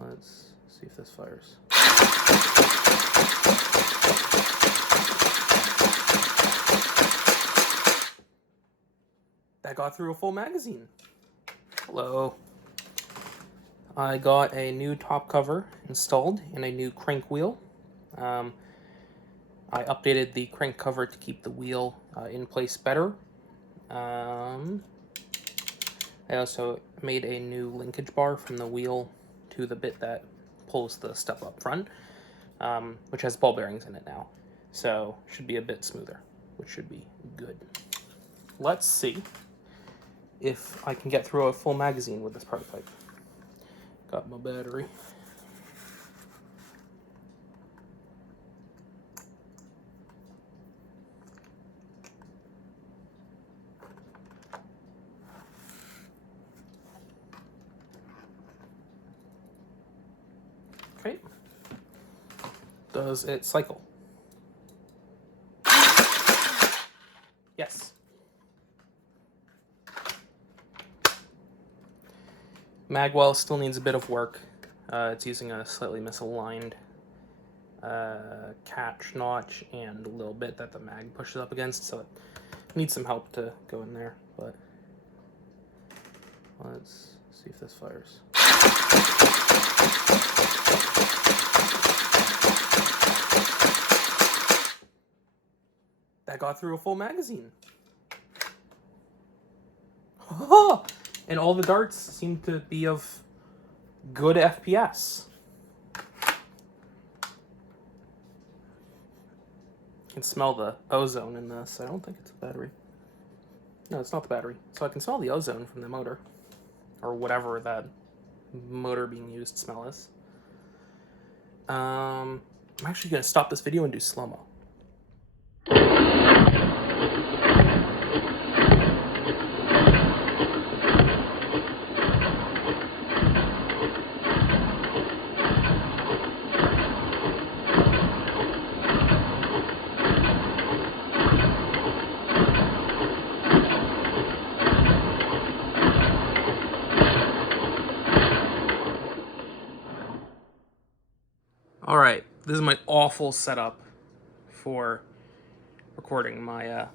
Let's see if this fires. That got through a full magazine. Hello. I got a new top cover installed and a new crank wheel. I updated the crank cover to keep the wheel in place better. I also made a new linkage bar from the wheel to the bit that pulls the stuff up front, which has ball bearings in it now. So should be a bit smoother, which should be good. Let's see if I can get through a full magazine with this prototype. Got my battery. Okay. Does it cycle? Yes. Magwell still needs a bit of work. It's using a slightly misaligned catch notch and a little bit that the mag pushes up against, so it needs some help to go in there, but let's see if this fires. That got through a full magazine. And all the darts seem to be of good FPS. You can smell the ozone in this. I don't think it's a battery. No, it's not the battery. So I can smell the ozone from the motor, or whatever that motor being used smell is. I'm actually going to stop this video and do slow-mo. Alright, this is my awful setup for recording my,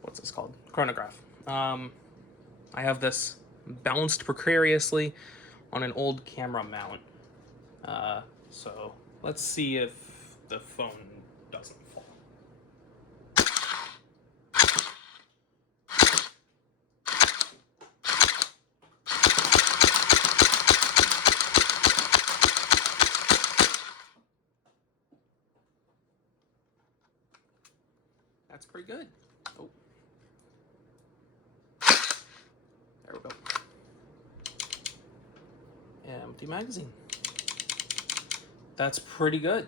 what's this called? Chronograph. I have this balanced precariously on an old camera mount. So let's see if the phone doesn't fall. That's pretty good. Oh. There we go. Empty magazine. That's pretty good.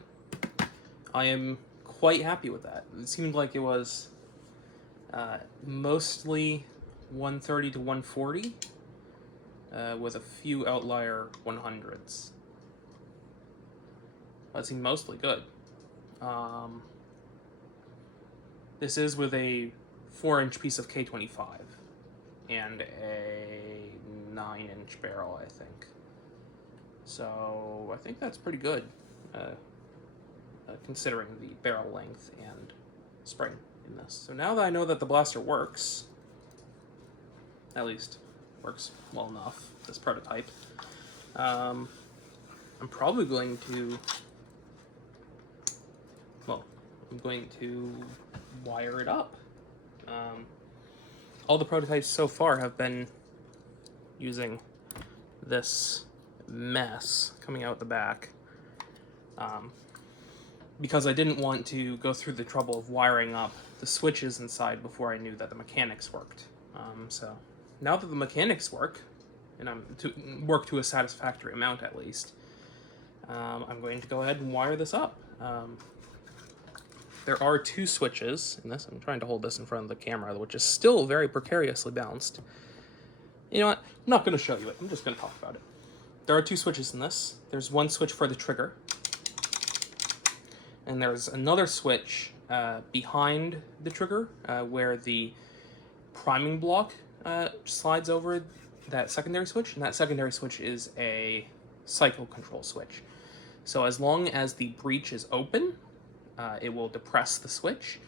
I am quite happy with that. It seemed like it was mostly 130 to 140 with a few outlier 100s. That seemed mostly good. This is with a 4-inch piece of K25 and a 9-inch barrel, I think. So I think that's pretty good, considering the barrel length and spring in this. So now that I know that the blaster works, at least works well enough, this prototype, I'm probably going to, I'm going to wire it up. All the prototypes so far have been using this mess coming out the back, because I didn't want to go through the trouble of wiring up the switches inside before I knew that the mechanics worked. So now that the mechanics work, and work to a satisfactory amount at least, I'm going to go ahead and wire this up. There are 2 switches in this. I'm trying to hold this in front of the camera, which is still very precariously balanced. You know what? I'm not going to show you it. I'm just going to talk about it. There are 2 switches in this. There's one switch for the trigger, and there's another switch behind the trigger where the priming block slides over that secondary switch, and that secondary switch is a cycle control switch. So as long as the breech is open, it will depress the switch,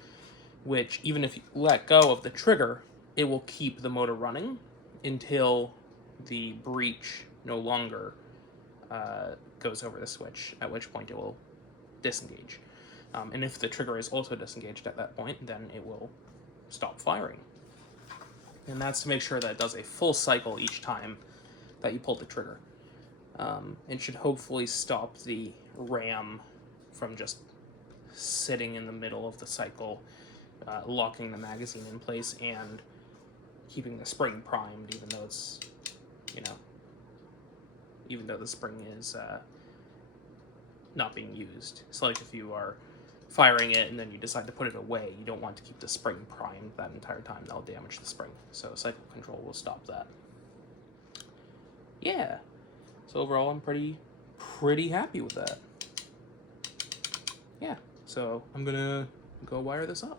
which even if you let go of the trigger, it will keep the motor running until the breech no longer goes over the switch, at which point it will disengage. And if the trigger is also disengaged at that point, then it will stop firing. And that's to make sure that it does a full cycle each time that you pull the trigger. It should hopefully stop the ram from just sitting in the middle of the cycle, locking the magazine in place and keeping the spring primed, even though it's, even though the spring is not being used. So like if you are firing it and then you decide to put it away, you don't want to keep the spring primed that entire time. That'll damage the spring. So cycle control will stop that. Yeah. So overall, I'm pretty happy with that. Yeah. So I'm gonna go wire this up.